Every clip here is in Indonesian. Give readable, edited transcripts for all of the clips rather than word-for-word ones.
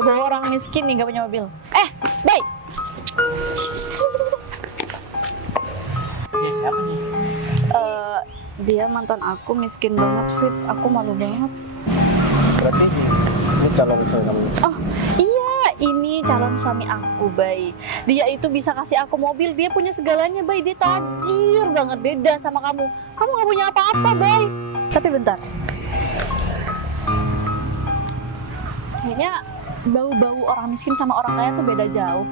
bawa orang miskin nih, gak punya mobil. Bay! Dia siapa nih? Dia mantan aku, miskin banget, Fit. Aku malu banget. Berarti ini calon suami kamu. Oh iya, ini calon suami aku, Bay. Dia itu bisa kasih aku mobil, dia punya segalanya, Bay. Dia tajir banget, beda sama kamu. Kamu gak punya apa-apa, Bay. Tapi bentar. Kayaknya bau-bau orang miskin sama orang kaya tuh beda jauh.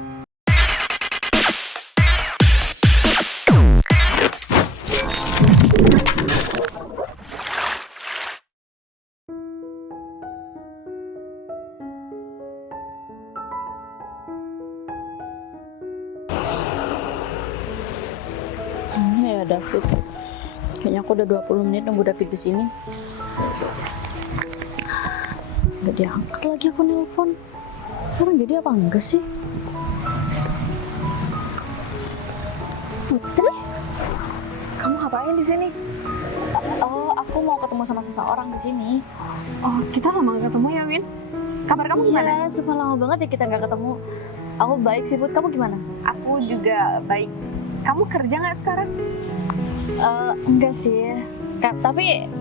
Ini ya David. Kayaknya aku udah 20 menit nunggu David di sini. Gak diangkat lagi aku nelpon. Orang jadi apa enggak sih? Putri? Kamu ngapain di sini? Oh, aku mau ketemu sama seseorang di sini. Oh, kita lama gak ketemu ya, Win? Kabar kamu gimana? Iya, super lama banget ya kita nggak ketemu. Aku baik sih, Put. Kamu gimana? Aku juga baik. Kamu kerja nggak sekarang? Enggak sih. Tapi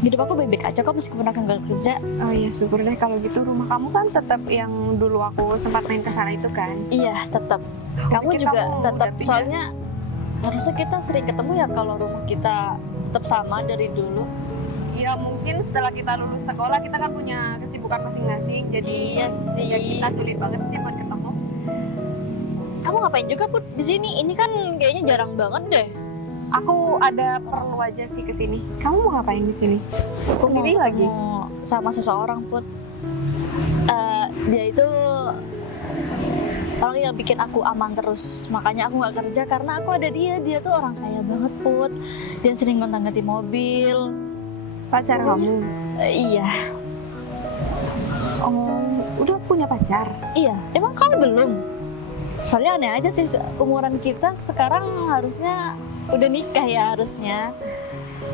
hidup aku baik-baik aja kok meskipun aku nggak kerja. Oh iya, syukur deh kalau gitu. Rumah kamu kan tetap yang dulu aku sempat main ke sana itu kan? Iya, tetap. Kamu pikir juga kamu tetap. udah pindah. Soalnya harusnya kita sering ketemu ya kalau rumah kita tetap sama dari dulu. Ya mungkin setelah kita lulus sekolah kita kan punya kesibukan masing-masing. Jadi Iya sih. ya kita sulit banget sih buat ketemu. Kamu ngapain juga, Put, di sini? Ini kan kayaknya jarang banget deh. Aku ada perlu aja sih ke sini. Kamu mau ngapain di sini? Aku Sendiri mau lagi? ketemu sama seseorang, Put. Dia itu orang yang bikin aku aman terus. Makanya aku nggak kerja karena aku ada dia. Dia tuh orang kaya banget, Put. Dia sering gonta-ganti mobil. Pacar kamu? Iya. Oh, udah punya pacar? Iya. Emang kamu belum? Soalnya aneh aja sih, umuran kita sekarang harusnya udah nikah ya harusnya.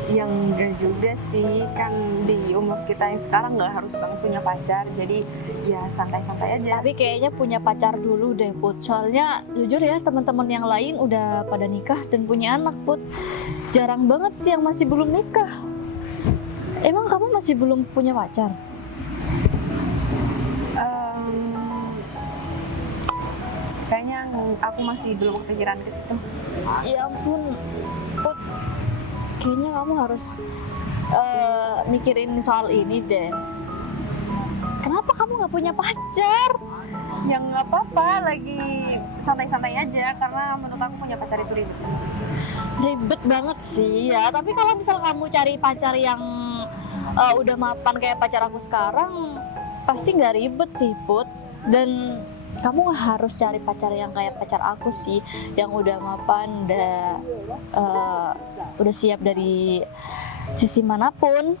Yang enggak juga sih, kan di umur kita yang sekarang nggak harus banget punya pacar, jadi ya santai-santai aja. Tapi kayaknya punya pacar dulu deh, Put. Soalnya jujur ya, teman-teman yang lain udah pada nikah dan punya anak, Put. Jarang banget yang masih belum nikah. Emang kamu masih belum punya pacar? Kayaknya aku masih belum kepikiran ke situ. Ya ampun, Put. Kayaknya kamu harus mikirin soal ini deh. Kenapa kamu nggak punya pacar? Ya nggak apa-apa, lagi santai-santai aja, karena menurut aku punya pacar itu ribet. Ribet banget sih ya. Tapi kalau misal kamu cari pacar yang udah mapan kayak pacar aku sekarang, pasti nggak ribet sih, Put. Dan kamu harus cari pacar yang kayak pacar aku sih, yang udah mapan, udah siap dari sisi manapun,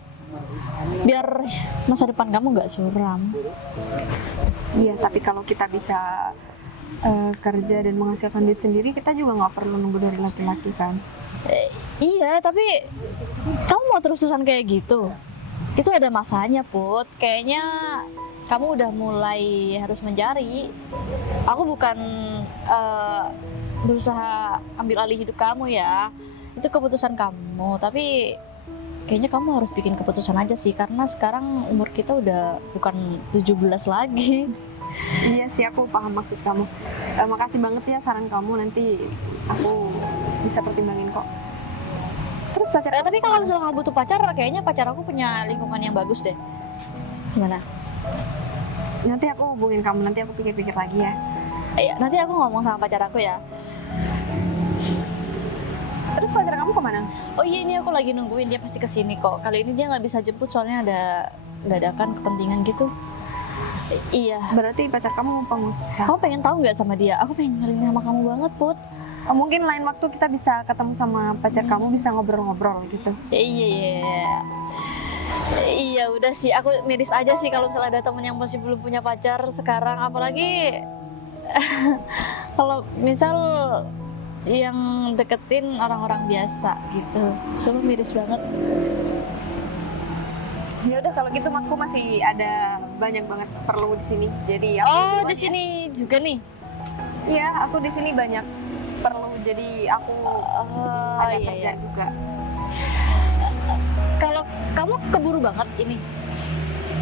biar masa depan kamu nggak suram. Iya, tapi kalau kita bisa kerja dan menghasilkan duit sendiri, kita juga nggak perlu nunggu dari laki-laki kan. Iya, tapi kamu mau terus-terusan kayak gitu? Itu ada masanya, Put. Kayaknya kamu udah mulai harus mencari. Aku bukan berusaha ambil alih hidup kamu ya. Itu keputusan kamu. Tapi kayaknya kamu harus bikin keputusan aja sih. Karena sekarang umur kita udah bukan 17 lagi. Iya sih, aku paham maksud kamu. Makasih banget ya saran kamu, nanti aku bisa pertimbangin kok. Terus pacar Tapi kalau misalnya kamu butuh pacar, kayaknya pacar aku punya lingkungan yang bagus deh. Gimana? nanti aku hubungin kamu, nanti aku pikir-pikir lagi ya. Iya, nanti aku ngomong sama pacar aku ya. Terus pacar kamu kemana? Oh iya, ini aku lagi nungguin, dia pasti kesini kok. Kali ini dia nggak bisa jemput soalnya ada dadakan kepentingan gitu. Iya. Berarti pacar kamu pengusaha. Kamu pengen tahu nggak sama dia? Aku pengen ngenalin sama kamu banget, Put. Oh, mungkin lain waktu kita bisa ketemu sama pacar kamu, bisa ngobrol-ngobrol gitu. Iya. Iya, udah sih. Aku miris aja sih kalau misalnya ada temen yang masih belum punya pacar sekarang. Apalagi kalau misal yang deketin orang-orang biasa gitu. Selalu miris banget. Ya udah kalau gitu aku masih ada banyak banget perlu di sini. Jadi aku Oh, duluan di ya. sini juga nih. Iya, aku di sini banyak perlu. Jadi aku Oh, ada iya, kerjaan iya. juga. Kalau kamu keburu banget ini.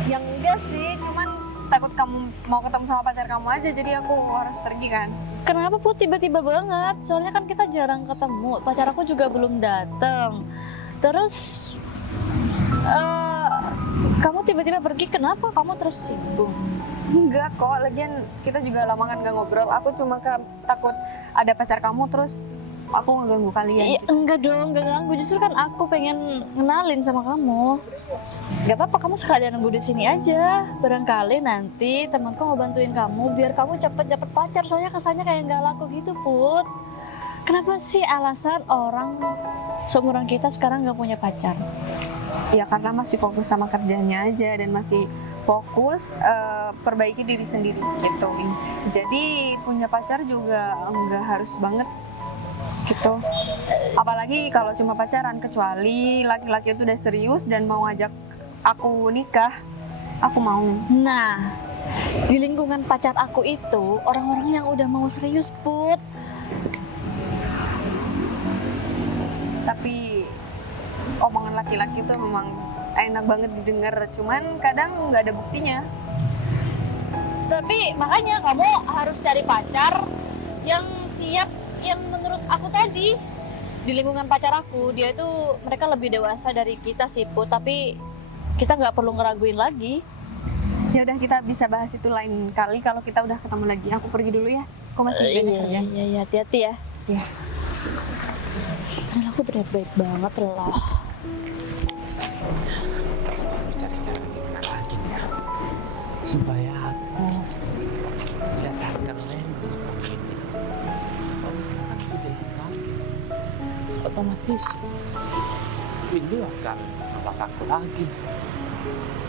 Yang enggak sih, cuman takut kamu mau ketemu sama pacar kamu aja, jadi aku harus pergi kan. Kenapa Put tiba-tiba banget? Soalnya kan kita jarang ketemu. Pacar aku juga belum datang. Terus kamu tiba-tiba pergi, kenapa? Kamu tersinggung? Enggak kok, lagian kita juga lama kan nggak ngobrol. Aku cuma takut ada pacar kamu terus aku ngeganggu kalian. Iya, enggak dong, enggak ganggu. Justru kan aku pengen ngenalin sama kamu. Gak apa-apa, kamu sekalian nunggu di sini aja. Barangkali nanti temanku mau bantuin kamu biar kamu cepet dapet pacar. Soalnya kesannya kayak nggak laku gitu, Put. Kenapa sih alasan orang seumuran kita sekarang nggak punya pacar? Ya karena masih fokus sama kerjanya aja dan masih fokus perbaiki diri sendiri gitu. Jadi punya pacar juga nggak harus banget gitu. Apalagi kalau cuma pacaran, kecuali laki-laki itu udah serius dan mau ngajak aku nikah, aku mau. Nah, di lingkungan pacar aku itu orang-orang yang udah mau serius, Put. Tapi omongan laki-laki itu memang enak banget didengar, cuman kadang nggak ada buktinya. Tapi makanya kamu harus cari pacar yang siap, yang menurut aku tadi di lingkungan pacar aku dia itu mereka lebih dewasa dari kita sih Put, tapi kita nggak perlu ngeraguin lagi. Ya udah, kita bisa bahas itu lain kali kalau kita udah ketemu lagi. Aku pergi dulu ya. Aku masih banyak kerjaan. Iya, hati-hati ya. Iya. Padahal aku baik banget loh. Harus cari cara gimana lagi nih ya supaya aku kelihatan keren di depan ini. Kalau misalkan udah hitam, otomatis Windu akan nolak aku lagi.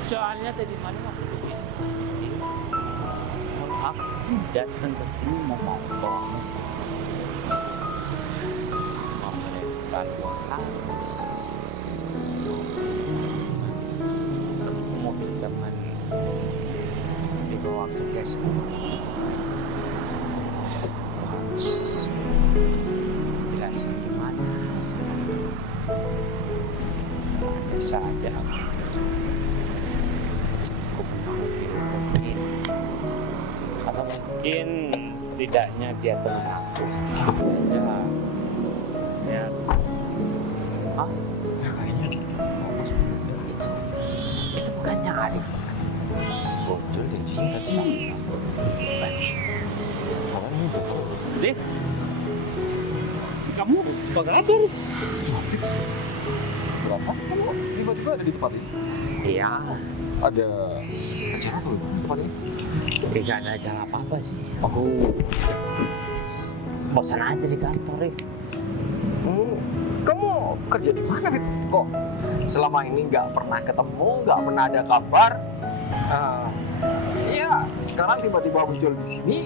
Soalnya tadi malam aku bikin sendiri. Kalau aku datang ke sini mau ngomong, mau melempar uang habis. Aku mau pinjaman dibawa ke cash. Aku harus jelasin gimana sebenarnya. Bisa aja aku mungkin sedih, atau mungkin setidaknya dia teman aku saja. Ya, ah, kayaknya Mas Muda itu bukannya Arif. Bocor jadi cinta sama Bukan. kawan juga. Arif, kamu apa kabar? Berapa kamu tiba-tiba ada di tempat ini? Iya, Ada acara apa di tempat ini? gak ada acara apa-apa sih. Aku bosan aja di kantor, Rif. Kamu kerja di mana, Fit? Kok selama ini nggak pernah ketemu, nggak pernah ada kabar? Iya, sekarang tiba-tiba muncul di sini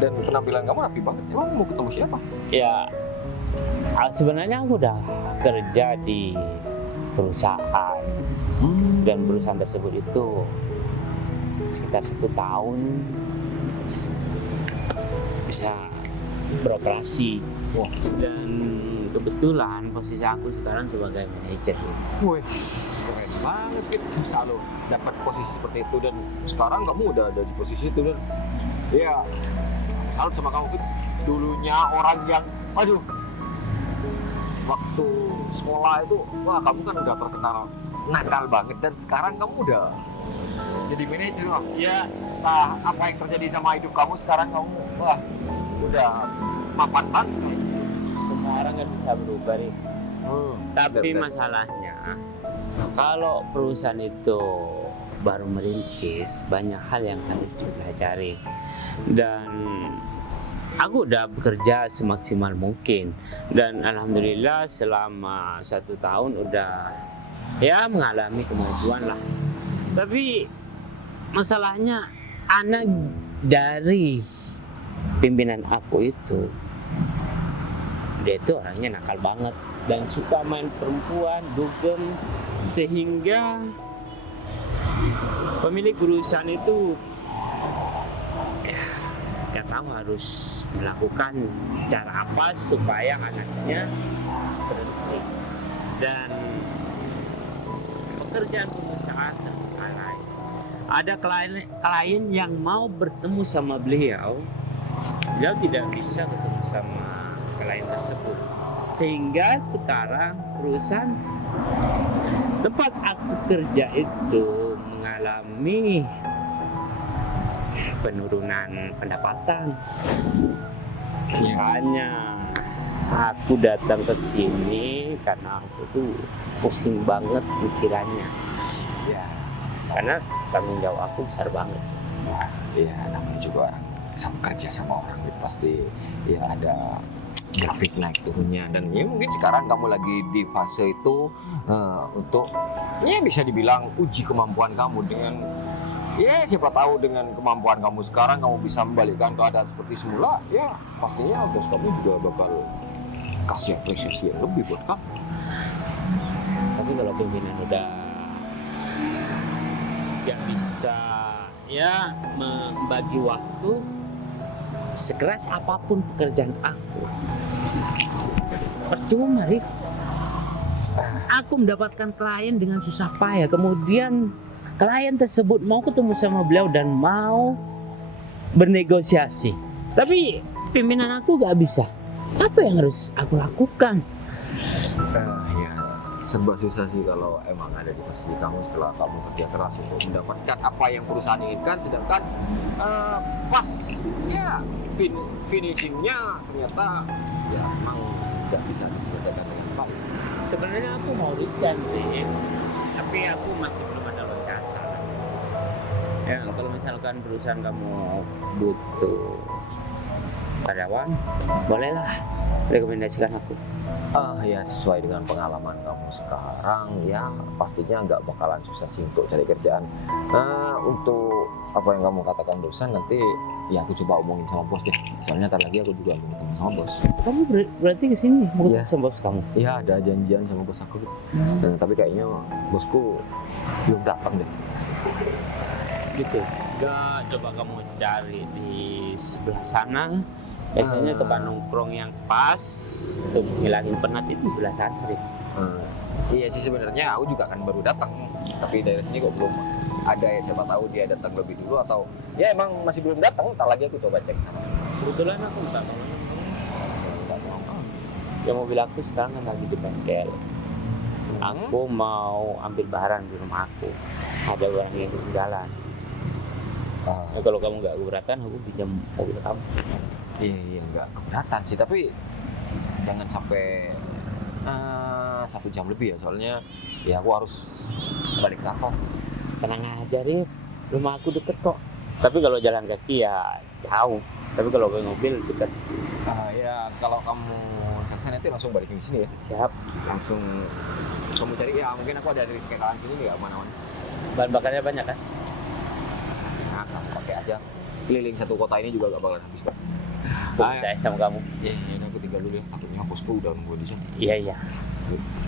dan penampilan kamu rapi banget. Emang mau ketemu siapa? Ya, sebenarnya aku udah kerja di perusahaan, dan perusahaan tersebut itu sekitar 1 tahun bisa beroperasi. Wah. Dan kebetulan posisi aku sekarang sebagai manajer. Wih, keren banget, Fit. Bisa lo dapat posisi seperti itu dan sekarang kamu udah ada di posisi itu dan ya salut sama kamu, Fit. Dulunya orang yang, aduh, waktu sekolah itu, wah kamu kan udah terkenal nakal banget dan sekarang kamu udah jadi manajer lah. Ya, Nah, apa yang terjadi sama hidup kamu sekarang kamu, wah, udah mapan banget. semua orang kan bisa berubah, Rif. Tapi benar. masalahnya, kalau perusahaan itu baru merintis, banyak hal yang harus dipelajari. Dan aku udah bekerja semaksimal mungkin. Dan alhamdulillah selama 1 tahun udah ya mengalami kemajuan lah. Tapi masalahnya anak dari pimpinan aku itu, dia itu orangnya nakal banget dan suka main perempuan, dugem, sehingga pemilik perusahaan itu ya, nggak tahu harus melakukan cara apa supaya anaknya berhenti. Dan pekerjaan pengusaha terbuka lain. Ada klien yang mau bertemu sama beliau tidak bisa ketemu sama klien tersebut. Sehingga sekarang perusahaan tempat aku kerja itu mengalami penurunan pendapatan. Makanya aku datang ke sini karena aku tuh pusing banget pikirannya. Ya, Karena tanggung jawab aku besar banget. ya namanya juga orang sama kerja sama orang itu pasti ya ada grafik naik turunnya, dan ya mungkin sekarang kamu lagi di fase itu untuk ya bisa dibilang uji kemampuan kamu. Dengan ya siapa tahu dengan kemampuan kamu sekarang kamu bisa membalikkan keadaan seperti semula, ya pastinya bos kamu juga bakal kasih apresiasi yang lebih buat kamu. Tapi kalau pimpinan udah nggak bisa ya membagi waktu, sekeras apapun pekerjaan aku, percuma, Rif. Aku mendapatkan klien dengan susah payah, kemudian klien tersebut mau ketemu sama beliau dan mau bernegosiasi, tapi pimpinan aku gak bisa. Apa yang harus aku lakukan? Ya serba susah sih kalau emang ada di posisi kamu setelah kamu kerja keras untuk mendapatkan apa yang perusahaan inginkan, sedangkan pas ya finishingnya ternyata ya emang nggak bisa diselesaikan dengan baik. Sebenarnya aku mau resign, Tim, tapi aku masih belum ada loncatan. Ya, kalau misalkan perusahaan kamu butuh karyawan, bolehlah rekomendasikan aku. Ya sesuai dengan pengalaman kamu sekarang ya pastinya nggak bakalan susah sih untuk cari kerjaan. Untuk apa yang kamu katakan barusan nanti ya aku coba omongin sama bos deh, soalnya ntar lagi aku juga mau ketemu sama bos. Kamu berarti kesini mau Iya. ketemu sama bos kamu? Ya ada janjian sama bos aku gitu. Tapi kayaknya bosku belum datang deh. Gitu. Udah, coba kamu cari di sebelah sana. Biasanya tempat nongkrong yang pas untuk ngilangin penat itu di sebelah sana, Rif. Iya sih sebenarnya aku juga kan baru datang, tapi dari sini kok belum ada, ya siapa tahu dia datang lebih dulu atau ya emang masih belum datang. Ntar lagi aku coba cek sana. Kebetulan aku nggak mau. Ya mobil aku sekarang kan lagi di bengkel. Aku mau ambil barang di rumah aku. Ada orang yang ketinggalan. Nah, kalau kamu nggak keberatan, aku pinjam mobil kamu. Iya nggak keberatan sih, tapi jangan sampai 1 jam lebih ya, soalnya ya aku harus balik kantor. Tenang aja, Rif. Rumah aku deket kok. Tapi kalau jalan kaki ya jauh. Tapi kalau pakai mobil dekat. Ya kalau kamu selesai nanti langsung balik ke sini ya. Siap. Langsung kamu cari ya, mungkin aku ada di sekitaran sini ya, mana-mana. Bahan bakarnya banyak kan? Nah, kamu pakai aja. Keliling satu kota ini juga gak bakalan habis kok. Aku percaya sama kamu. Ya, ini aku tinggal dulu ya. Takutnya bosku udah nunggu di sana. Iya.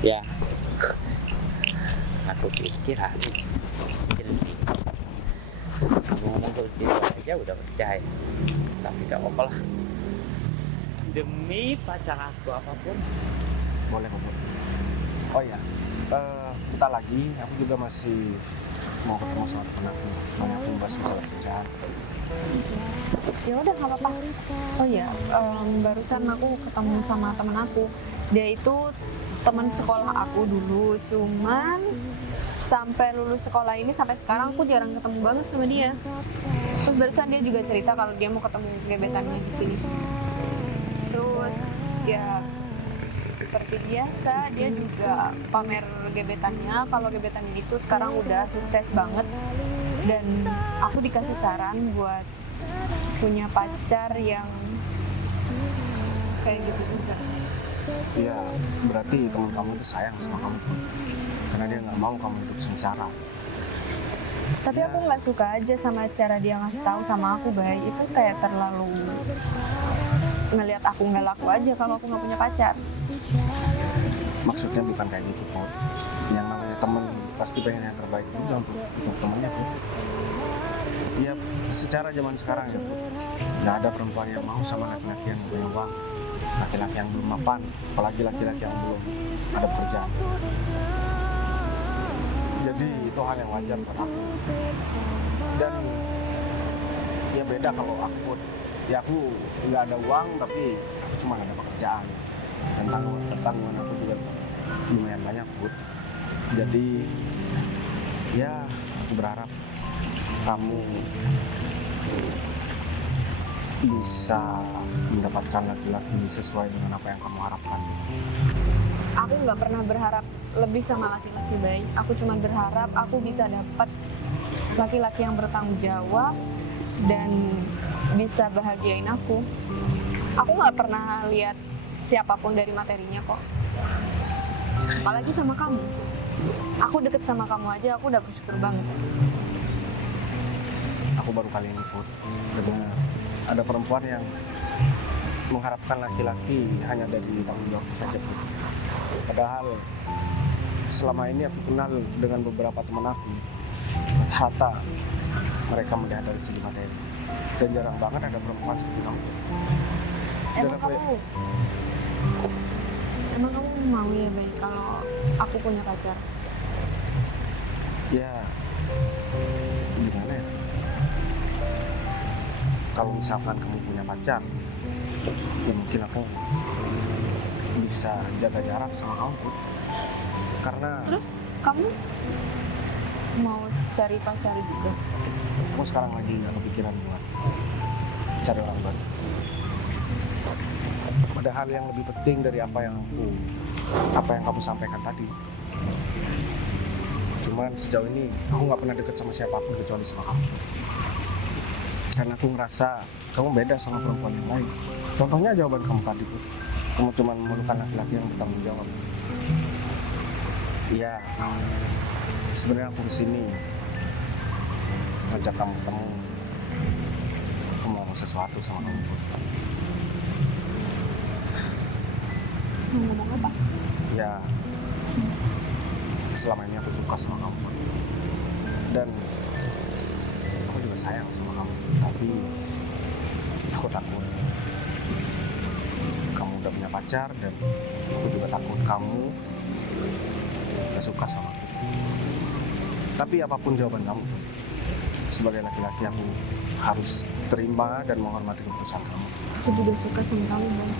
Ya. Aku pikir ngomong terus gitu aja udah percaya. Tapi gak apa-apa lah. Demi pacar aku apapun. Boleh kok. Oh ya, bentar lagi aku juga masih mau ketemu sama temen aku. Soalnya aku bahas masalah kerjaan. Ya udah nggak apa-apa. Oh ya, barusan aku ketemu sama temen aku. Dia itu teman sekolah aku dulu, cuman sampai lulus sekolah ini sampai sekarang aku jarang ketemu banget sama dia. Terus barusan dia juga cerita kalau dia mau ketemu gebetannya di sini. Terus ya seperti biasa dia juga pamer gebetannya, kalau gebetannya itu sekarang udah sukses banget. Dan aku dikasih saran buat punya pacar yang kayak gitu juga. Iya, berarti teman kamu itu sayang sama kamu. Karena dia nggak mau kamu hidup sengsara. Tapi aku nggak suka aja sama cara dia ngasih tahu sama aku, Bay. Itu kayak terlalu ngelihat aku nggak laku aja kalau aku nggak punya pacar. Maksudnya bukan kayak gitu, Put. Yang namanya temen pasti pengen yang terbaik juga untuk temennya Put. Ya secara zaman sekarang ya Put, nggak ada perempuan yang mau sama laki-laki yang punya uang, laki-laki yang belum mapan, apalagi laki-laki yang belum ada pekerjaan. Jadi itu hal yang wajar buat aku. Dan ya beda kalau aku Put, ya aku nggak ada uang tapi aku cuma ada pekerjaan dan tanggungan aku juga lumayan banyak Put. Jadi ya aku berharap kamu bisa mendapatkan laki-laki sesuai dengan apa yang kamu harapkan. Aku nggak pernah berharap lebih sama laki-laki baik. Aku cuma berharap aku bisa dapat laki-laki yang bertanggung jawab dan bisa bahagiain aku. Aku nggak pernah lihat siapapun dari materinya kok. Apalagi sama kamu. Aku deket sama kamu aja, aku udah bersyukur banget. Aku baru kali ini Put dengar ada perempuan yang mengharapkan laki-laki hanya dari tanggung jawab saja Put. Padahal selama ini aku kenal dengan beberapa teman aku, rata mereka melihat dari segi materi dan jarang banget ada perempuan seperti kamu. Dan Emang kamu mau ya baik kalau aku punya pacar? ya gimana ya, kalau misalkan kamu punya pacar ya mungkin aku bisa jaga jarak sama kamu Put. Karena Terus kamu mau cari pacar juga? aku sekarang lagi nggak kepikiran buat cari orang baru. Ada hal yang lebih penting dari apa yang kamu sampaikan tadi. Cuman sejauh ini aku nggak pernah deket sama siapapun kecuali sama kamu. Karena aku ngerasa kamu beda sama perempuan yang lain. Contohnya jawaban kamu tadi Put. Kamu cuma memerlukan laki-laki yang bertanggung jawab. Iya, sebenarnya aku kesini ngajak kamu ketemu. Aku mau ngomong sesuatu sama kamu Put. Mau ngomong apa? Ya, selama ini aku suka sama kamu Put. Dan aku juga sayang sama kamu. Tapi aku takut kamu udah punya pacar dan aku juga takut kamu gak suka sama aku. Tapi apapun jawaban kamu, sebagai laki-laki aku harus terima dan menghormati keputusan kamu. Aku juga suka sama kamu, Bang.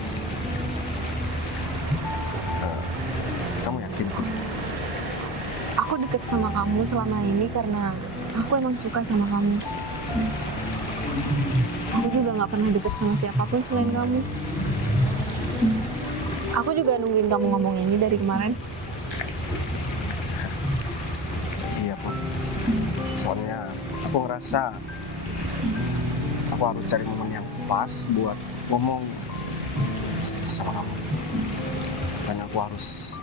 Kamu yakin? Aku deket sama kamu selama ini karena aku emang suka sama kamu. Aku juga nggak pernah deket sama siapapun selain kamu. Aku juga nungguin kamu ngomong ini dari kemarin. Iya Put. Soalnya aku ngerasa aku harus cari momen yang pas buat ngomong sama kamu. Dan aku harus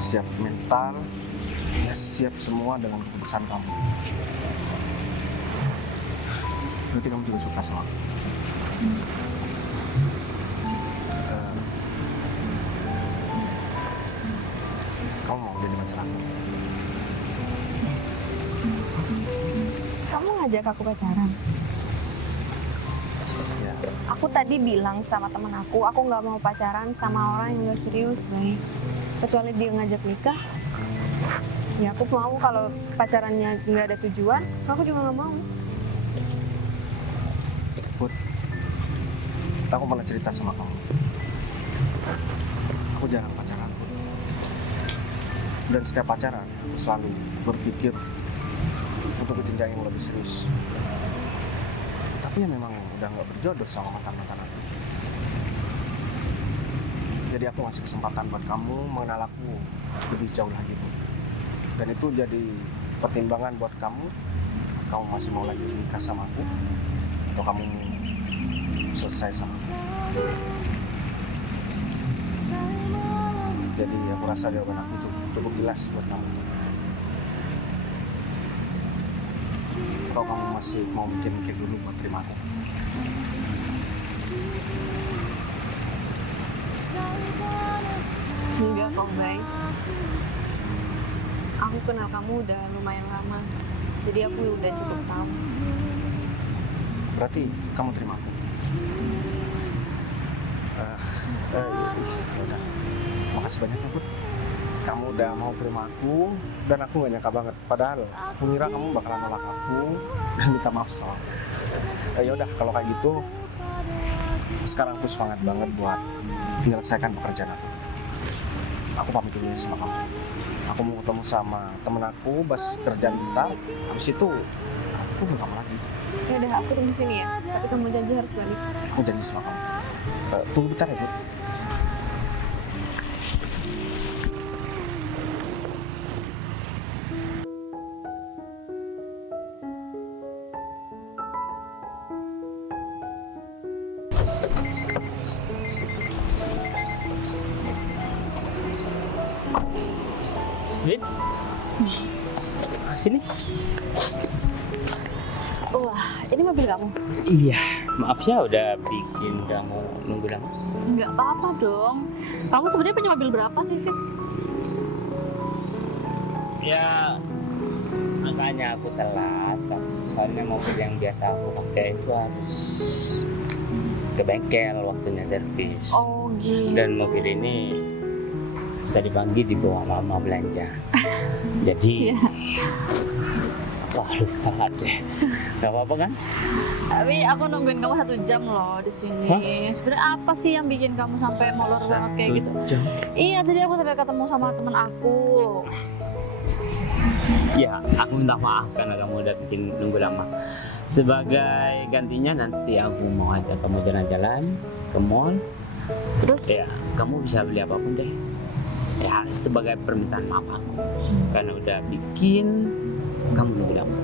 siap mental, ya siap semua dengan keputusan kamu. Berarti kamu juga suka sama aku. Kamu mau jadi pacar aku? Kamu ngajak aku pacaran. Ya, Aku tadi bilang sama temen aku nggak mau pacaran sama orang yang nggak serius, Bay. Kecuali dia ngajak nikah. Ya aku mau kalau pacarannya nggak ada tujuan, aku juga nggak mau. Put, aku pernah cerita sama kamu. Aku jarang pacaran, Put. Dan setiap pacaran, aku selalu berpikir untuk jenjang yang lebih serius. Tapi ya memang udah nggak berjodoh sama mantan-mantan aku. Jadi aku ngasih kesempatan buat kamu mengenal aku lebih jauh lagi, Put. Dan itu jadi pertimbangan buat kamu. Kamu masih mau lagi nikah sama aku atau kamu selesai sama aku. Jadi aku rasa jawaban aku cukup jelas buat kamu. Atau kamu masih mau mikir-mikir dulu buat terima aku? Enggak kok, Bay. aku kenal kamu udah lumayan lama. Jadi aku udah cukup tahu. Berarti kamu terima aku? Yaudah. Makasih banyak ya, Put. Kamu udah mau terima aku, dan aku gak nyangka banget. Padahal aku ngira kamu bakalan nolak aku dan minta maaf soal. Yaudah, kalau kayak gitu, sekarang aku semangat banget buat menyelesaikan pekerjaan aku. Aku pamit dulu ya sama kamu. Aku mau ketemu sama temen aku, bas kerjaan bentar. Habis itu, aku mau kamu lagi. Ya udah, aku tunggu sini ya. Tapi kamu janji harus balik. Aku janji sama kamu. Tunggu bentar ya, Bu. Win, sini. Wah, ini mobil kamu? Iya, maaf ya udah bikin kamu nunggu lama. Nggak apa-apa dong. Kamu sebenarnya punya mobil berapa sih, Fit? Ya, makanya aku telat. Soalnya mobil yang biasa aku pakai itu harus ke bengkel waktunya servis. Oh gitu. Dan mobil ini tadi pagi dibawa mama belanja. Jadi, wah harus telat deh. Gak apa-apa kan? Tapi aku nungguin kamu 1 jam loh di sini. Sebenarnya apa sih yang bikin kamu sampai molor banget kayak gitu? 1 jam. Iya, tadi aku sampai ketemu sama temen aku. Ya, aku minta maaf karena kamu udah bikin nunggu lama. Sebagai gantinya nanti aku mau ajak kamu jalan-jalan ke mall. Terus? Ya, kamu bisa beli apapun deh. Ya, sebagai permintaan maaf aku karena udah bikin kamu nunggu lama.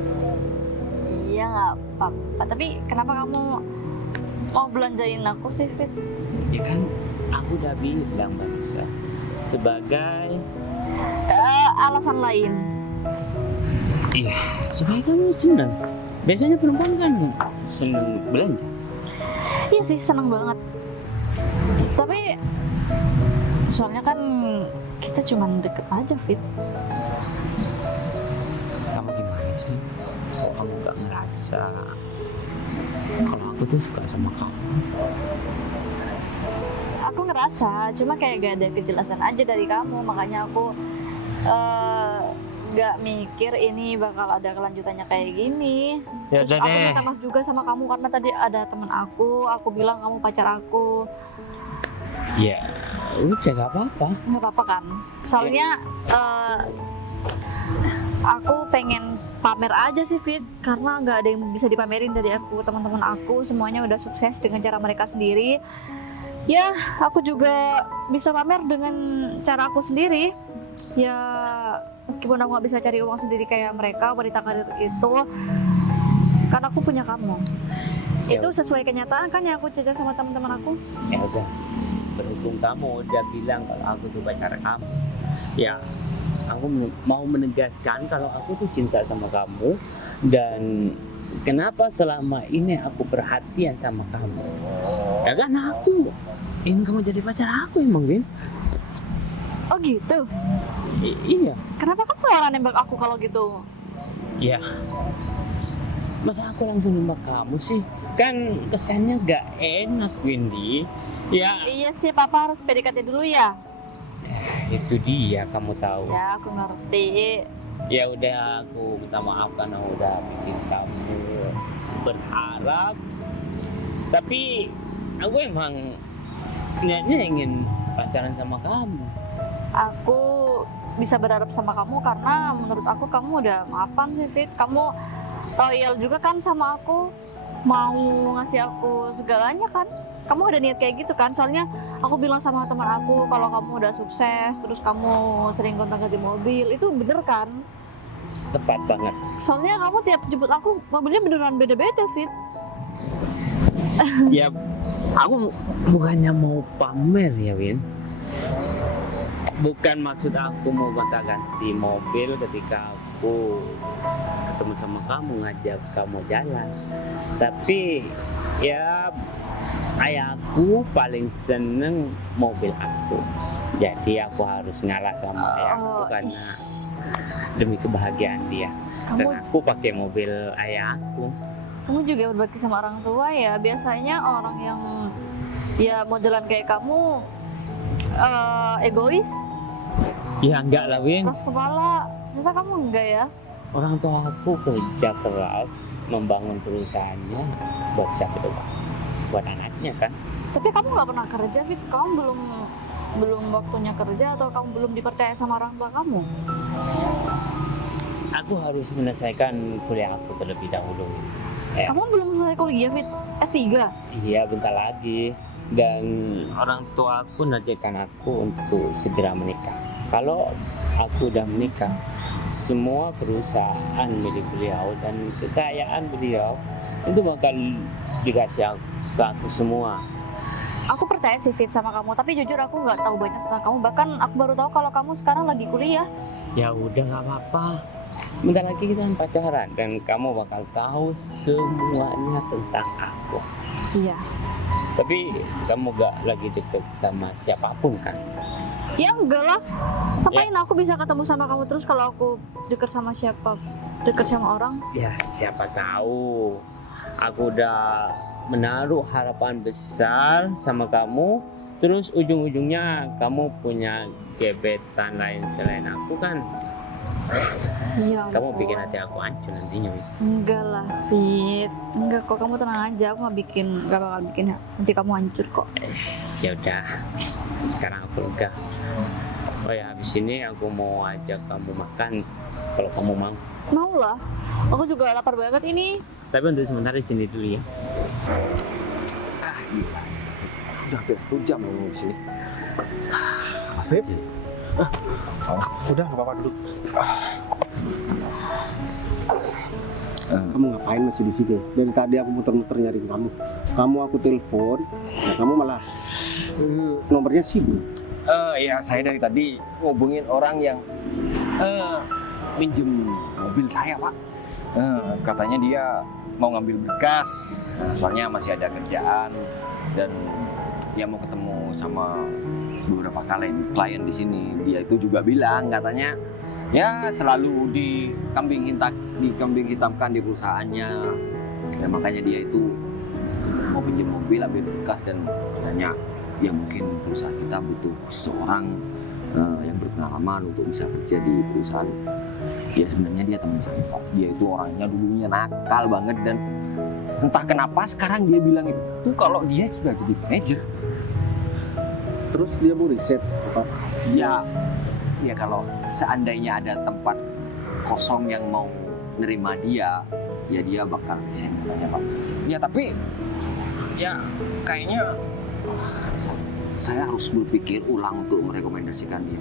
Iya nggak apa-apa. Tapi kenapa kamu mau belanjain aku sih, Fit? Ya kan, aku udah bilang barusan sebagai Alasan lain. iya supaya kamu senang. Biasanya perempuan kan senang belanja. Iya sih, seneng banget. Tapi soalnya kan kita cuma deket aja, Fit. Kamu gimana sih? Kok kamu gak ngerasa kalau aku tuh suka sama kamu? Aku ngerasa, cuma kayak gak ada kejelasan aja dari kamu. Makanya aku gak mikir ini bakal ada kelanjutannya kayak gini. Ya Terus udah aku deh. minta maaf juga sama kamu karena tadi ada temen aku bilang kamu pacar aku. Ya udah gak apa-apa. Nggak apa-apa kan? Soalnya aku pengen pamer aja sih, Fit, karena nggak ada yang bisa dipamerin dari aku. Teman-teman aku semuanya udah sukses dengan cara mereka sendiri. Ya, aku juga bisa pamer dengan cara aku sendiri. Ya, meskipun aku nggak bisa cari uang sendiri kayak mereka, wanita karir itu, karena aku punya kamu. Ya Itu sesuai kenyataan kan yang aku cerita sama teman-teman aku. Ya udah, berhubung kamu udah bilang kalau aku tuh pacar kamu, ya aku mau menegaskan kalau aku tuh cinta sama kamu. Dan kenapa selama ini aku perhatian sama kamu, ya kan aku ingin kamu jadi pacar aku emang, Win. Oh gitu? Iya. Kenapa kamu malah nembak aku kalau gitu? Ya, masa aku langsung nembak kamu sih? Kan kesannya gak enak, Windy. Ya, Iya sih, Papa harus PDKT dulu ya. itu dia, kamu tahu. Ya, aku ngerti. Ya udah, aku minta maaf karena udah bikin kamu berharap. Tapi aku emang niatnya ingin pacaran sama kamu. Aku bisa berharap sama kamu karena menurut aku kamu udah mapan sih, Fit. Kamu loyal juga kan sama aku. Mau ngasih aku segalanya kan. Kamu ada niat kayak gitu kan. Soalnya aku bilang sama teman aku kalau kamu udah sukses, terus kamu sering gonta-ganti mobil. Itu bener kan? Tepat banget. Soalnya kamu tiap jemput aku, mobilnya beneran beda-beda, Fit. Ya, aku bukannya mau pamer ya, Win. Bukan maksud aku mau gonta-ganti mobil ketika aku ketemu sama kamu, ngajak kamu jalan. Tapi ya ayahku paling seneng mobil aku. Jadi aku harus ngalah sama ayahku karena demi kebahagiaan dia. Kamu Dan aku pakai mobil ayah aku. kamu juga berbakti sama orang tua ya. Biasanya orang yang ya modelan kayak kamu egois, Ya enggak lah Win, keras kepala. Ternyata kamu enggak ya? orang tua aku kerja keras membangun perusahaannya buat siapa coba? Buat anaknya kan. Tapi kamu nggak pernah kerja, Fit. Kamu belum waktunya kerja atau kamu belum dipercaya sama orang tua kamu? Aku harus menyelesaikan kuliah aku terlebih dahulu. Ya. Kamu belum selesai kuliah, Fit. S3. Iya bentar lagi. Dan orang tua aku menargetkan aku untuk segera menikah. Kalau aku udah menikah, semua perusahaan milik beliau dan kekayaan beliau itu bakal dikasih ke aku semua. Aku percaya sih, Fit, sama kamu. Tapi jujur aku nggak tahu banyak tentang kamu. Bahkan aku baru tahu kalau kamu sekarang lagi kuliah. Ya udah nggak apa-apa. Bentar lagi kita pacaran dan kamu bakal tahu semuanya tentang aku. Iya. Tapi kamu gak lagi deket sama siapapun kan? Ya enggak lah. Ngapain aku bisa ketemu sama kamu terus kalau aku deket sama siapa? Deket sama orang? Ya siapa tahu. Aku udah menaruh harapan besar sama kamu. Terus ujung-ujungnya kamu punya gebetan lain selain aku kan? Iya. Kamu bikin hati aku hancur nantinya. Wis. Enggak lah, Fit. Enggak kok, kamu tenang aja. Aku nggak bakal bikin nanti kamu hancur kok. Ya udah. Sekarang aku lega. Oh ya, habis ini aku mau ajak kamu makan kalau kamu mau. Mau lah. Aku juga lapar banget ini. Tapi untuk sementara izin dulu ya. Gila, udah hampir 1 jam ngomong di sini. Mas Rif? Udah nggak apa-apa duduk. Kamu ngapain masih di sini? Dari tadi aku muter-muter nyariin kamu. Kamu aku telepon, ya kamu malah nomornya sibuk. Ya saya dari tadi ngubungin orang yang minjem mobil saya Pak. Katanya dia mau ngambil berkas, soalnya masih ada kerjaan dan dia mau ketemu sama beberapa klien di sini. Dia itu juga bilang katanya ya selalu dikambing hitamkan di perusahaannya. Ya makanya dia itu mau pinjam mobil ambil berkas dan hanya ya mungkin perusahaan kita butuh seorang yang berpengalaman untuk bisa kerja di perusahaan. Ya sebenarnya dia teman saya Pak. Dia itu orangnya dulunya nakal banget dan entah kenapa sekarang dia bilang itu kalau dia sudah jadi manajer. Terus dia mau riset apa? Ya kalau seandainya ada tempat kosong yang mau nerima dia, ya dia bakal resign katanya Pak. Ya tapi ya kayaknya saya harus berpikir ulang untuk merekomendasikan dia.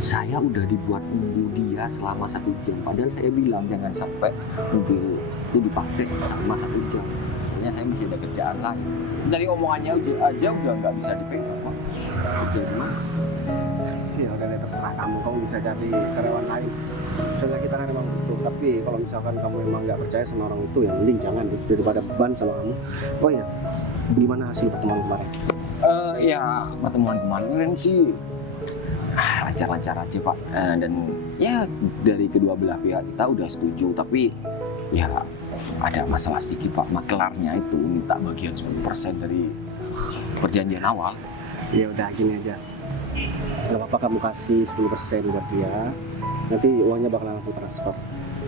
Saya udah dibuat nunggu dia selama 1 jam. Padahal saya bilang jangan sampai mobil itu dipakai selama 1 jam. Soalnya saya masih ada kerjaan lain. Dari omongannya aja udah nggak bisa dipegang Pak. Oke, gimana? Ya udah deh, terserah kamu. Kamu bisa cari karyawan lain. Soalnya kita kan memang butuh. Tapi kalau misalkan kamu memang nggak percaya sama orang itu, ya mending jangan daripada beban sama kamu. Oh iya, gimana hasil pertemuan kemarin? Ya pertemuan kemarin sih lancar-lancar aja Pak. Dan ya dari kedua belah pihak kita udah setuju. Tapi ya ada masalah sedikit Pak. Makelarnya itu minta bagian 10% dari perjanjian awal. Ya udah gini aja. Gak apa-apa kamu kasih 10% buat dia. Nanti uangnya bakalan aku transfer.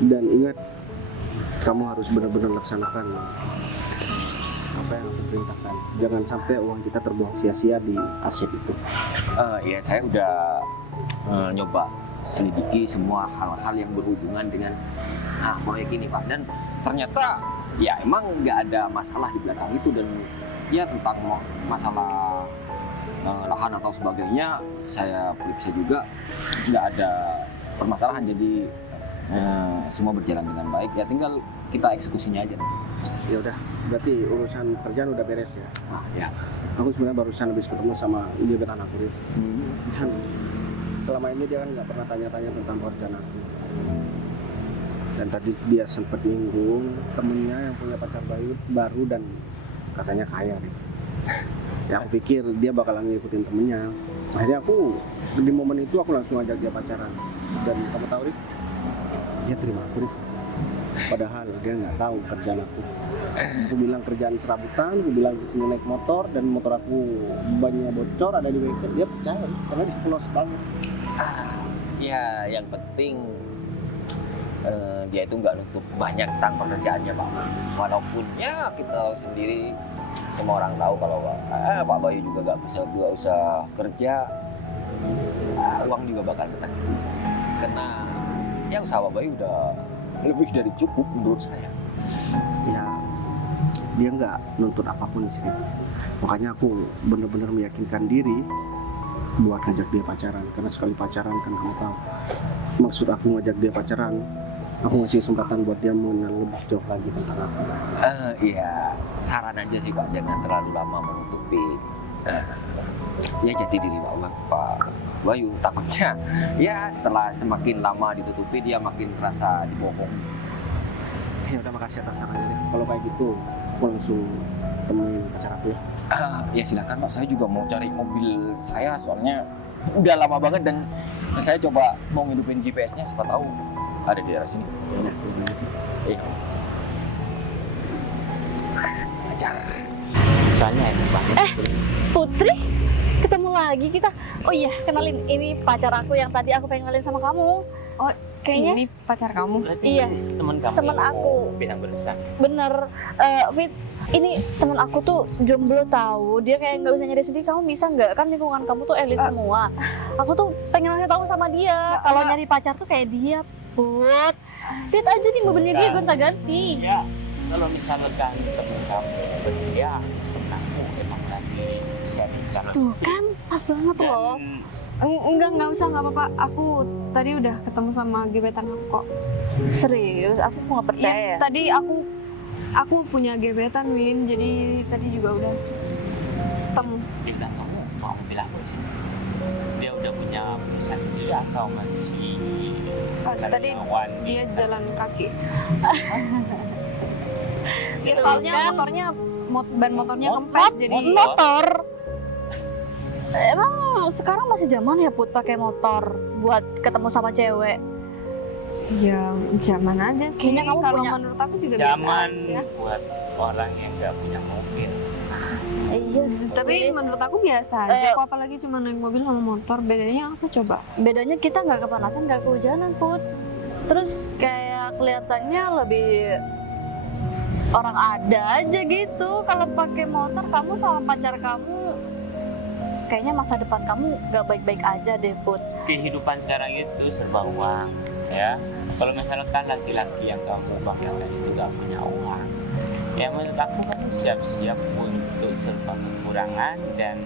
Dan ingat, kamu harus benar-benar laksanakan apa yang aku perintahkan. Jangan sampai uang kita terbuang sia-sia di aset itu. Ya saya udah nyoba selidiki semua hal-hal yang berhubungan dengan proyek ini Pak. Dan ternyata ya emang nggak ada masalah di belakang itu. Dan ya tentang masalah lahan atau sebagainya saya periksa juga nggak ada permasalahan. Jadi semua berjalan dengan baik. Ya tinggal kita eksekusinya aja. Ya udah, berarti urusan kerjaan udah beres ya. Ya. Aku sebenarnya barusan habis ketemu sama gebetan aku, Rif. Dan selama ini dia kan nggak pernah tanya-tanya tentang pekerjaan aku. Dan tadi dia sempat nyinggung temennya yang punya pacar baru dan katanya kaya, Rif. Ya aku pikir dia bakalan ngikutin temennya. Akhirnya aku di momen itu aku langsung ajak dia pacaran. Dan kamu tahu Rif, dia terima aku Rif. Padahal dia nggak tahu kerjaan aku. Aku bilang kerjaan serabutan, aku bilang kesini naik motor dan motor aku bannya bocor ada di bengkel. Dia percaya Rif, karena dia polos banget. Ya, yang penting dia itu nggak nutup banyak tentang pekerjaannya Pak. Walaupun ya kita tahu sendiri, semua orang tahu kalau Pak Bayu juga nggak usah kerja, uang juga bakal ketagihan. Karena ya usaha Pak Bayu udah lebih dari cukup menurut saya. Ya, dia nggak nuntut apapun sih Rif. Makanya aku bener-bener meyakinkan diri buat ngajak dia pacaran. Karena sekali pacaran kan kamu tahu, maksud aku ngajak dia pacaran, aku ngasih kesempatan buat dia mengenal lebih jauh lagi tentang aku. Iya, saran aja sih Pak, jangan terlalu lama menutupi ya jati diri Pak Bayu. Takutnya ya setelah semakin lama ditutupi dia makin terasa dibohong. Ya udah, makasih atas sarannya Rif. Kalau kayak gitu aku langsung temenin pacar aku ya. Ya silakan Pak, saya juga mau cari mobil saya soalnya udah lama banget dan saya coba mau ngidupin GPS-nya, siapa tahu ada di daerah sini. Ya, udah gitu. Iya. Pacar. Soalnya enak banget. Putri, ketemu lagi kita. Oh iya, kenalin, ini pacar aku yang tadi aku pengen kenalin sama kamu. Oh, Kayaknya ini pacar kamu. Berarti iya, teman kamu teman yang aku. mau pindah berusaha. bener. Fit, ini temen aku tuh jomblo tahu. Dia kayak nggak bisa nyari sendiri. Kamu bisa nggak? Kan lingkungan kamu tuh elit semua. Aku tuh pengen ngasih tahu sama dia. Kalau nyari pacar tuh kayak dia, Put. Lihat aja nih mobilnya dia gonta-ganti. Ya, kalau misalkan teman kamu bersedia, aku emang lagi cari calon Tuh istri. kan, pas banget loh. Enggak usah, nggak apa-apa. Aku tadi udah ketemu sama gebetan aku kok. Serius, aku nggak percaya. Iya, tadi aku punya gebetan, Win. Jadi tadi juga udah ketemu. Dia bilang kamu mau mobil aku di sini. Dia udah punya perusahaan sendiri atau masih Tadi karyawan dia biasa? jalan kaki. Ya, Tuh soalnya kan. motornya ban motornya kempes jadi Motor. Emang sekarang masih zaman ya Put pakai motor buat ketemu sama cewek? ya zaman aja sih. Kayaknya kamu kalau punya- menurut aku juga Zaman biasa aja. buat orang yang nggak punya mobil. Iya Tapi sih. menurut aku biasa aja kok, apalagi cuma naik mobil sama motor. Bedanya apa coba? Bedanya kita nggak kepanasan, nggak kehujanan Put. Terus kayak kelihatannya lebih orang ada aja gitu. Kalau pakai motor kamu sama pacar kamu, kayaknya masa depan kamu nggak baik-baik aja deh Put. Kehidupan sekarang itu serba uang, ya. Kalau misalkan laki-laki yang kamu banggakan itu nggak punya uang, ya menurut aku kamu siap-siap untuk serba kekurangan dan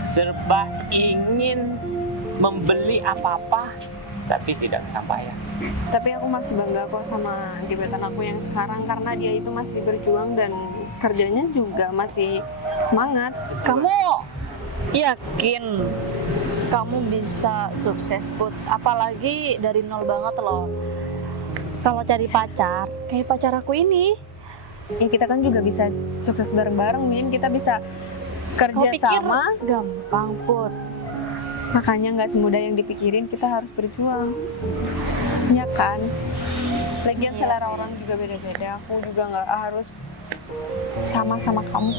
serba ingin membeli apa-apa tapi tidak kesampaian. Tapi aku masih bangga kok sama gebetan aku yang sekarang karena dia itu masih berjuang dan kerjanya juga masih semangat. Kamu yakin kamu bisa sukses Put? Apalagi dari nol banget loh. Kalau cari pacar, kayak pacar aku ini. Ya kita kan juga bisa sukses bareng-bareng, Min. Kita bisa Kamu kerja pikir sama. gampang Put? Makanya nggak semudah yang dipikirin, kita harus berjuang. Ya kan? Lagian Iya. selera orang juga beda-beda. Aku juga nggak harus sama-sama kamu.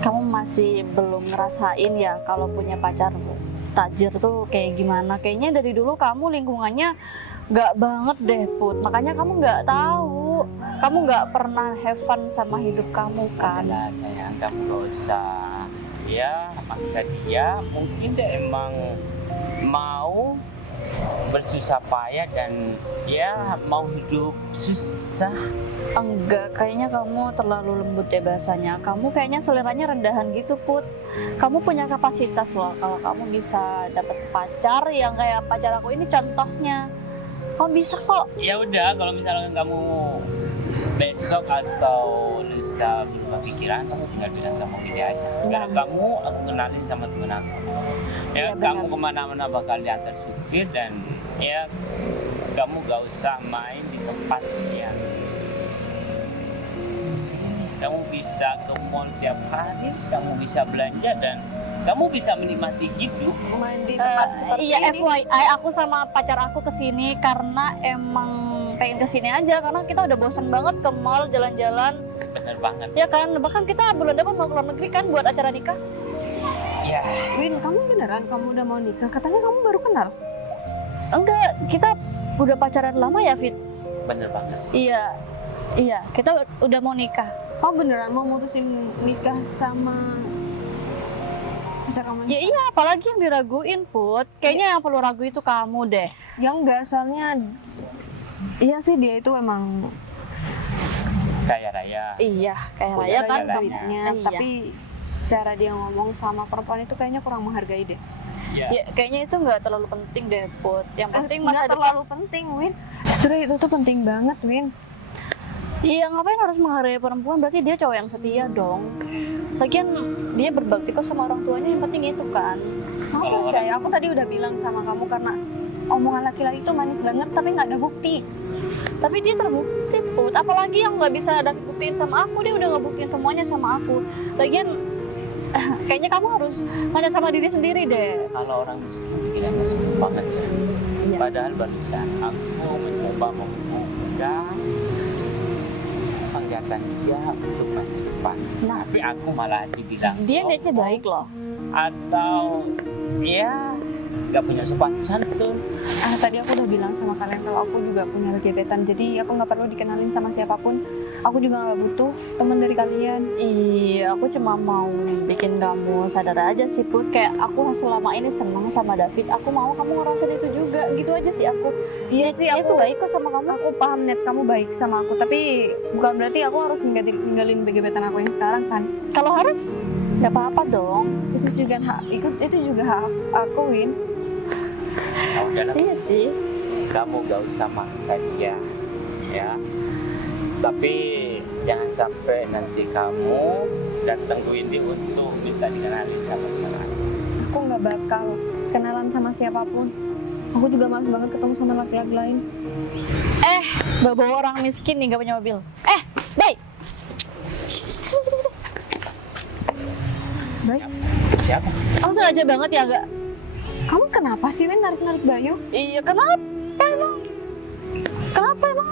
Kamu masih belum ngerasain ya kalau punya pacar tajir tuh kayak gimana? Kayaknya dari dulu kamu lingkungannya nggak banget deh Put. Makanya kamu nggak tahu. Kamu nggak pernah have fun sama hidup kamu kan? Adalah sayang, kamu gak usah ya maksa dia. Mungkin dia emang mau bersusah payah dan ya mau hidup susah. Enggak, kayaknya kamu terlalu lembut deh bahasanya. Kamu kayaknya seleranya rendahan gitu Put. Kamu punya kapasitas loh kalau kamu bisa dapet pacar yang kayak pacar aku ini contohnya. Kamu bisa kok. Ya udah, kalau misalnya kamu besok atau lusa berubah pikiran, kamu tinggal bilang sama dia aja. Kalau kamu, aku kenalin sama temen aku. Ya, Iya, kamu benar. kemana-mana bakal diantar supir dan ya kamu gak usah main di tempat yang kamu bisa ke mall tiap hari, kamu bisa belanja dan Kamu bisa menikmati hidup. Main di tempat seperti Iya, ini. FYI aku sama pacar aku kesini karena emang pengen kesini aja karena kita udah bosan banget ke mall jalan-jalan Bener banget. ya kan, bahkan kita bulan depan mau keluar negeri kan buat acara nikah. Ya, Win, kamu beneran kamu udah mau nikah? Katanya kamu baru kenal. Enggak, kita udah pacaran lama ya Fit. bener banget. Iya, kita udah mau nikah. Kamu beneran mau mutusin nikah sama pacar kamu? Ya iya, apalagi yang diraguin Put. Kayaknya yang perlu ragu itu kamu deh. Ya enggak, soalnya iya sih dia itu emang Kayak Raya. Iya, kayak Udah Raya kan. jalan. duitnya, Iya. tapi cara dia ngomong sama perempuan itu kayaknya kurang menghargai deh. Ya, Ya, kayaknya itu nggak terlalu penting deh Put. Yang penting nggak masa depan. terlalu penting, Win. Justru itu tuh penting banget, Win. Iya, ngapain harus menghargai perempuan? Berarti dia cowok yang setia dong. Lagian dia berbakti kok sama orang tuanya, yang penting itu kan. Kamu Kalau percaya? Aku tadi udah bilang sama kamu karena omongan laki-laki itu manis banget tapi nggak ada bukti. Tapi dia terbukti Put. Apalagi yang nggak bisa ada buktiin sama aku, dia udah ngebuktiin semuanya sama aku. Lagian kayaknya kamu harus nanya sama diri sendiri deh. kalau orang miskin pikirannya sempit banget ya. Iya. Padahal barusan aku mencoba membuka penglihatan dia untuk masa depan. Nah. Tapi aku malah dibilang Dia niatnya sombong baik loh. atau ya nggak punya sopan santun. Tadi aku udah bilang sama kalian kalau aku juga punya gebetan, jadi aku nggak perlu dikenalin sama siapapun. Aku juga nggak butuh teman dari kalian. Iya, aku cuma mau bikin kamu sadar aja sih Put. Kayak aku selama ini senang sama David, aku mau kamu ngerasain itu juga. Gitu aja sih aku. Iya sih, Dia tuh aku baik kok sama kamu. Aku paham niat kamu baik sama aku, tapi bukan berarti aku harus ninggalin gebetan aku yang sekarang kan. Kalau harus, nggak apa-apa dong. Itu juga hak, itu juga hak aku, Win. Nah, udahlah, Iya sih. kamu gak usah maksa dia, ya. Tapi jangan sampai nanti kamu datang ke Windy untuk minta dikenalin sama teman lain. Aku nggak bakal kenalan sama siapapun. Aku juga malas banget ketemu sama laki-laki lain. Bawa orang miskin nih nggak punya mobil. Baik. Baik, Siapa? Kamu sengaja banget ya gak? kamu kenapa sih, Win, narik-narik Bayu? Iya, kenapa emang? Kenapa emang?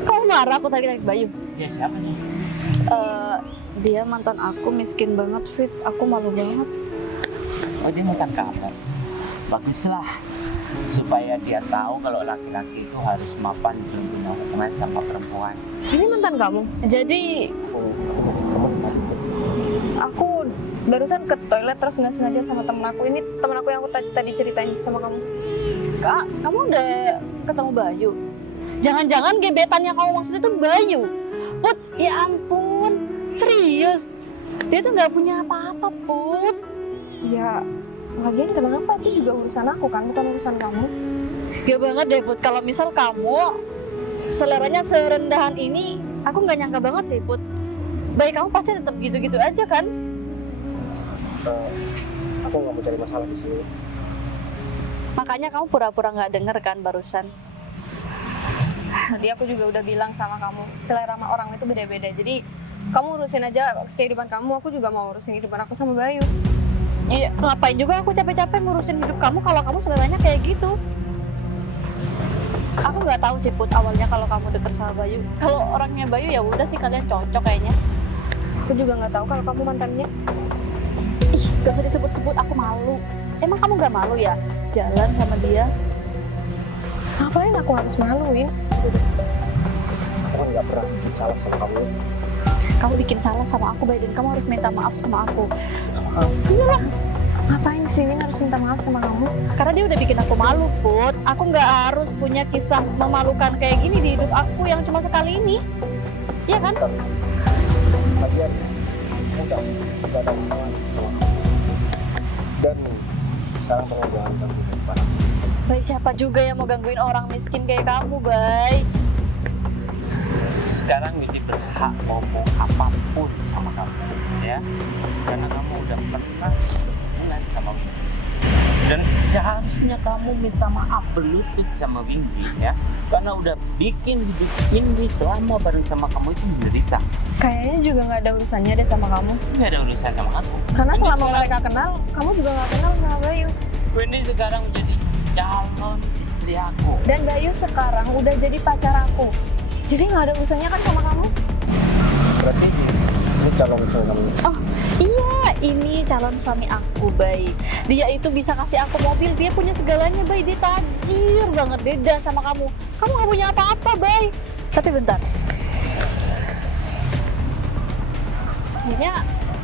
Kamu marah aku tadi narik Bayu? Dia siapa nih? Dia mantan aku, miskin banget Fit. Aku malu banget. Oh, dia mantan kamu. Baguslah, supaya dia tahu kalau laki-laki itu harus mapan dan punya hubungan sama perempuan. Ini mantan kamu? Jadi Aku barusan ke toilet terus nggak sengaja sama temen aku. Ini temen aku yang aku tadi ceritain sama kamu. Kak, kamu udah ketemu Bayu? Jangan-jangan gebetannya kamu maksud itu Bayu? Put, ya ampun, serius? Dia tuh nggak punya apa-apa, Put. Ya, lagian kenapa itu juga urusan aku kan, bukan urusan kamu. Gak banget deh, Put. Kalau misal kamu seleranya serendahan ini, aku nggak nyangka banget sih, Put. Baik kamu pasti tetap gitu-gitu aja kan? Aku nggak mau cari masalah di sini. Makanya kamu pura-pura nggak denger kan barusan? Tadi aku juga udah bilang sama kamu, selera sama orang itu beda-beda. Jadi kamu urusin aja kehidupan kamu, aku juga mau urusin kehidupan aku sama Bayu. Iya, ngapain juga aku capek-capek ngurusin hidup kamu kalau kamu seleranya kayak gitu? Aku nggak tahu sih Put awalnya kalau kamu deket sama Bayu. Kalau orangnya Bayu ya udah sih kalian cocok kayaknya. Aku juga nggak tahu kalau kamu mantannya. Ih, gak usah disebut-sebut, aku malu. Emang kamu gak malu ya jalan sama dia? Ngapain aku harus maluin? Aku kan nggak pernah bikin salah sama kamu. Kamu bikin salah sama aku, Bayu, dan kamu harus minta maaf sama aku. Maaf. Iyalah, Ngapain sih Win harus minta maaf sama kamu? karena dia udah bikin aku malu, Put. Aku nggak harus punya kisah memalukan kayak gini di hidup aku yang cuma sekali ini. Iya kan? Lagian aku nggak ada hubungan sama kamu. Dan sekarang tolong jangan ganggu depan aku. Baik, siapa juga yang mau gangguin orang miskin kayak kamu, Bay? Sekarang Windy berhak ngomong apapun sama kamu, ya. Karena kamu udah pernah hubungan sama Windy. Dan seharusnya seharusnya kamu minta maaf berlutut sama Windy ya, karena udah bikin hidup Windy selama bareng sama kamu itu menderita. Kayaknya juga nggak ada urusannya deh sama kamu. Nggak ada urusan sama aku. Karena Windy selama sekarang- mereka kenal, kamu juga nggak kenal sama Bayu. Windy sekarang menjadi calon istri aku. Dan Bayu sekarang udah jadi pacar aku. Jadi nggak ada urusannya kan sama kamu? Berarti ini calon suami kamu. Oh iya, ini calon suami aku, Bay. Dia itu bisa kasih aku mobil, dia punya segalanya, Bay. Dia tajir banget, beda sama kamu. Kamu gak punya apa-apa, Bay. Tapi bentar. Kayaknya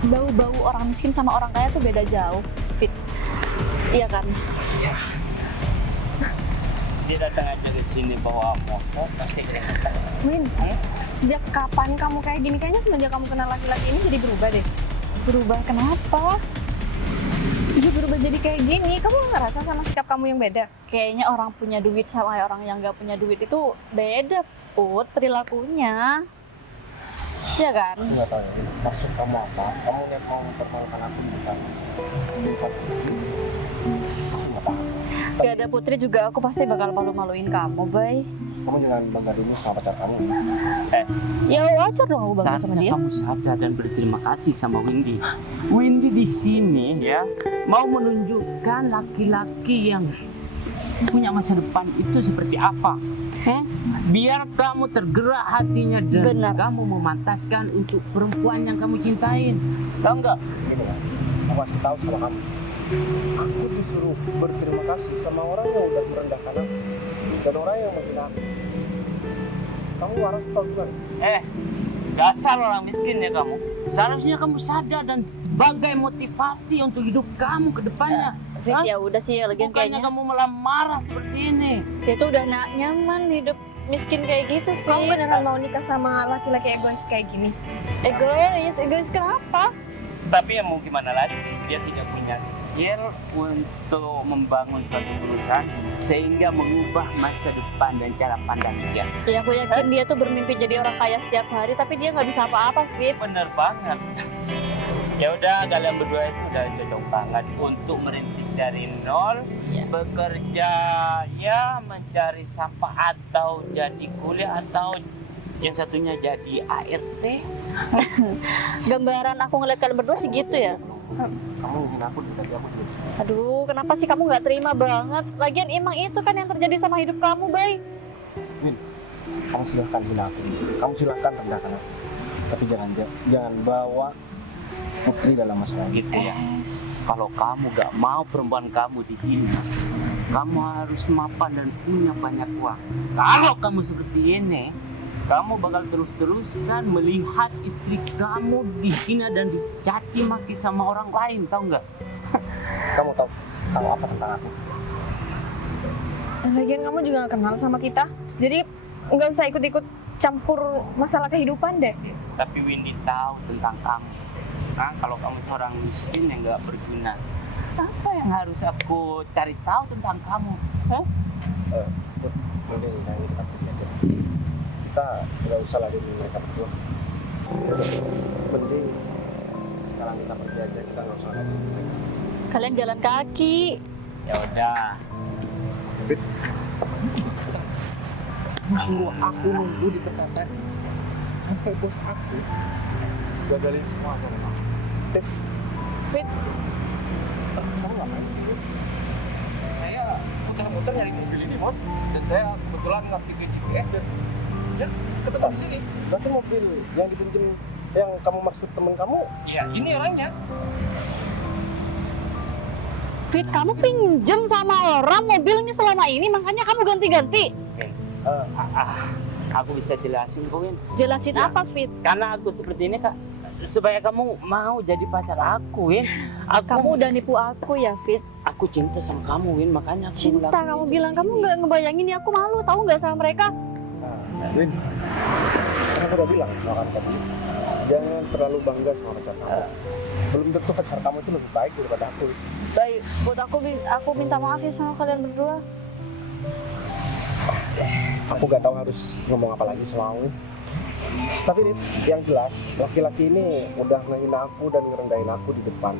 bau-bau orang miskin sama orang kaya tuh beda jauh, Fit. Iya kan? Dia datang aja ke sini bawa motor, pasti keringetan. Win, sejak kapan kamu kayak gini? Kayaknya semenjak kamu kenal laki-laki ini jadi berubah deh. Berubah kenapa? Iya berubah jadi kayak gini. Kamu nggak ngerasa sama sikap kamu yang beda? Kayaknya orang punya duit sama orang yang gak punya duit itu beda, Put, perilakunya. Iya kan? Aku nggak tahu ya, maksud kamu apa? Kamu lihat mau mempermalukan aku bukan? Bukan. Aku nggak paham. Gak ada Putri juga aku pasti bakal malu-maluin kamu, Bay. Kamu jangan bangga dulu sama pacar kamu. Ya wajar dong aku bangga sama Saatnya dia. kamu sadar dan berterima kasih sama Windy. Windy di sini ya mau menunjukkan laki-laki yang punya masa depan itu seperti apa. Biar kamu tergerak hatinya dan Benar. kamu memantaskan untuk perempuan yang kamu cintain. Tahu nggak? Gini kan, aku kasih tahu sama kamu. Aku disuruh berterima kasih sama orang yang udah merendahkan aku dan orang yang menghina aku. Kamu waras tau gimana? Dasar orang miskin ya kamu. Seharusnya kamu sadar dan sebagai motivasi untuk hidup kamu ke depannya. Fit, ya udah sih, lagian Bukannya kayaknya kamu malah marah seperti ini. dia tuh udah nyaman hidup miskin kayak gitu, Kamu Fit. beneran mau nikah sama laki-laki egois kayak gini? Egois kenapa? Tapi ya mau gimana lagi, dia tidak punya skill untuk membangun suatu perusahaan sehingga mengubah masa depan dan cara pandang dia. Ya aku yakin dia tuh bermimpi jadi orang kaya setiap hari, tapi dia nggak bisa apa-apa, Fit. Bener banget. Ya udah, kalian berdua itu udah cocok banget untuk merintis dari nol, Iya. bekerja ya mencari sampah atau jadi kuliah atau yang satunya jadi ART. Gambaran aku ngeliat kalian berdua sih gitu ya. Kamu menghina aku dari tadi aku juga sih. Aduh, kenapa sih kamu nggak terima banget? Lagian emang itu kan yang terjadi sama hidup kamu, Bay. Kamu silahkan hina aku. Kamu silahkan rendahkan aku. Tapi jangan bawa Putri dalam masalah ini. Gitu ya. Kalau kamu gak mau perempuan kamu dihina, kamu harus mapan dan punya banyak uang. Kalau kamu seperti ini, kamu bakal terus-terusan melihat istri kamu dihina dan dicaci maki sama orang lain, tahu nggak? Kamu tahu apa tentang aku? Dan lagian kamu juga gak kenal sama kita. Jadi nggak usah ikut-ikut campur masalah kehidupan deh. Tapi Windy tahu tentang kamu. Nah, kalau kamu seorang miskin yang nggak berguna, apa yang harus aku cari tahu tentang kamu? Hah? Put, mending kayaknya kita pergi aja. Kita nggak usah ladenin mereka berdua. Mending sekarang kita pergi aja, kita nggak usah ladenin mereka. Kalian jalan kaki. Ya udah. Kamu suruh aku nunggu di tempat tadi sampai bos aku gagalin semua acara kamu. Dev, Fit, kamu ngapain sih? Dev? Saya muter-muter nyari mobil ini bos, dan saya kebetulan ngaktifin GPS dan ya ketemu di sini. Berarti mobil yang dipinjam yang kamu maksud temen kamu? Ya ini orangnya. Fit, kamu pinjem sama orang mobilnya selama ini, makanya kamu ganti-ganti. Aku bisa jelasin, Win. Jelasin Ya. apa, Fit? Karena aku seperti ini, Kak, supaya kamu mau jadi pacar aku, Win. Kamu udah nipu aku ya, Fit. Aku cinta sama kamu, Win. Makanya aku Cinta, ngelakuin kamu seperti bilang kamu ini. nggak ngebayangin ya, aku malu, tahu nggak sama mereka? Win, kan aku udah bilang sama kamu, jangan terlalu bangga sama pacar kamu. Belum tentu pacar kamu itu lebih baik daripada aku. Baik, buat aku minta maaf ya sama kalian berdua. Aku gak tahu harus ngomong apa lagi sama kamu. Tapi Rif, yang jelas laki-laki ini udah ngehina aku dan ngerendahin aku di depan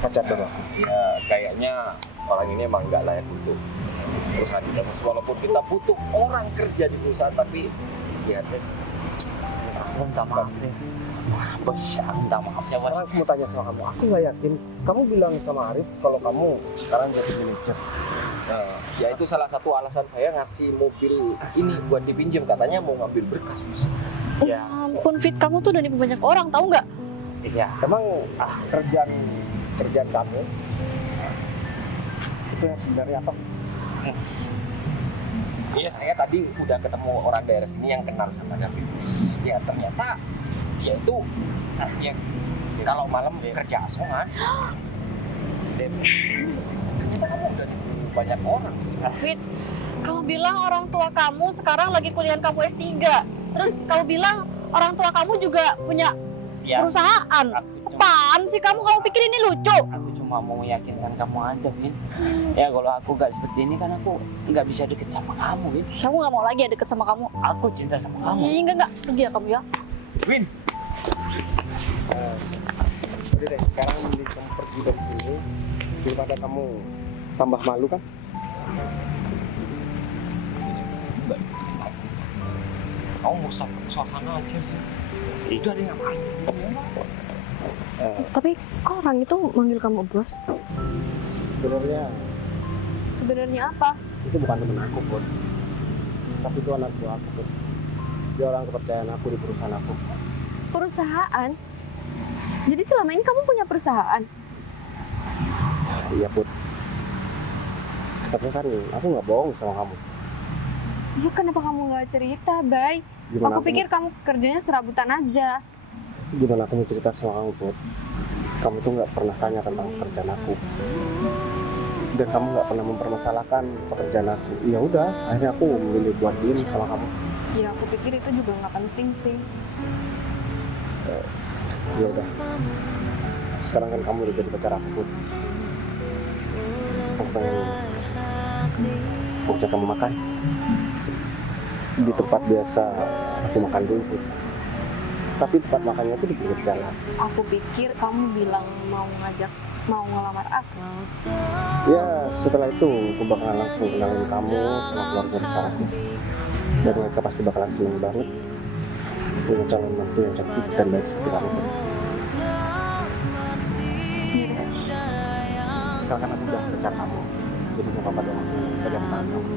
pacar baru aku. Ya kayaknya orang ini emang nggak layak untuk perusahaan kita. Walaupun kita butuh orang kerja di perusahaan, tapi ya Aku minta maaf deh. Bos, aku minta maaf ya bos. Sekarang aku mau tanya sama kamu, aku nggak yakin kamu bilang sama Arif kalau kamu sekarang jadi manajer. nah, ya itu salah satu alasan saya ngasih mobil ini buat dipinjam, katanya mau ngambil berkas, Bos. Ya, Ampun Fit, kamu tuh udah nipu banyak orang, tahu nggak? iya. Emang kerjaan kamu itu yang sebenarnya apa? Iya, saya tadi udah ketemu orang daerah sini yang kenal sama David. Ya ternyata dia itu ya kalau malam kerja asongan. Dan ternyata kamu udah nipu banyak orang. Fit, kamu bilang orang tua kamu sekarang lagi kuliah kamu S3. Terus kamu bilang orang tua kamu juga punya Ya, perusahaan. aku cuma, Apaan sih kamu? Kamu pikir ini lucu? aku cuma mau meyakinkan kamu aja, Win. Ya kalau aku gak seperti ini kan aku nggak bisa deket sama kamu, Win. Kamu nggak mau lagi ya deket sama kamu? Aku cinta sama kamu. Iya, enggak. Pergi ya kamu ya. Win. Udah deh, sekarang mending kamu pergi dari sini daripada kamu tambah malu kan? Kamu mau suasana aja. Itu ada yang ngapain? Tapi kok orang itu manggil kamu bos? Sebenarnya Apa? itu bukan temen aku, Put. Tapi itu anak buah aku, Put. Dia orang kepercayaan aku di perusahaan aku. Perusahaan? Jadi selama ini kamu punya perusahaan? Iya, Put. Tapi kan aku nggak bohong sama kamu. Ya kenapa kamu nggak cerita, Bay? Gimana Aku pikir kamu kerjanya serabutan aja. Gimana aku mau cerita sama kamu, Put? Kamu tuh nggak pernah tanya tentang pekerjaan aku. Dan kamu nggak pernah mempermasalahkan pekerjaan aku. Ya udah, akhirnya aku memilih buat diem sama kamu. Ya aku pikir itu juga nggak penting sih. Ya udah. Sekarang kan kamu udah jadi pacar aku, Put. Aku pengen ajak kamu makan di tempat biasa aku makan dulu, Put. Tapi tempat makannya itu di pinggir jalan. Aku pikir kamu bilang mau ngelamar aku. Ya setelah itu aku bakalan langsung kenalin kamu sama keluarga besar aku. Dan mereka pasti bakalan seneng banget punya calon mantu yang cantik dan baik seperti kamu. Sekarang kan aku udah pacar kamu, jadi mau papa dong pegang tangan kamu.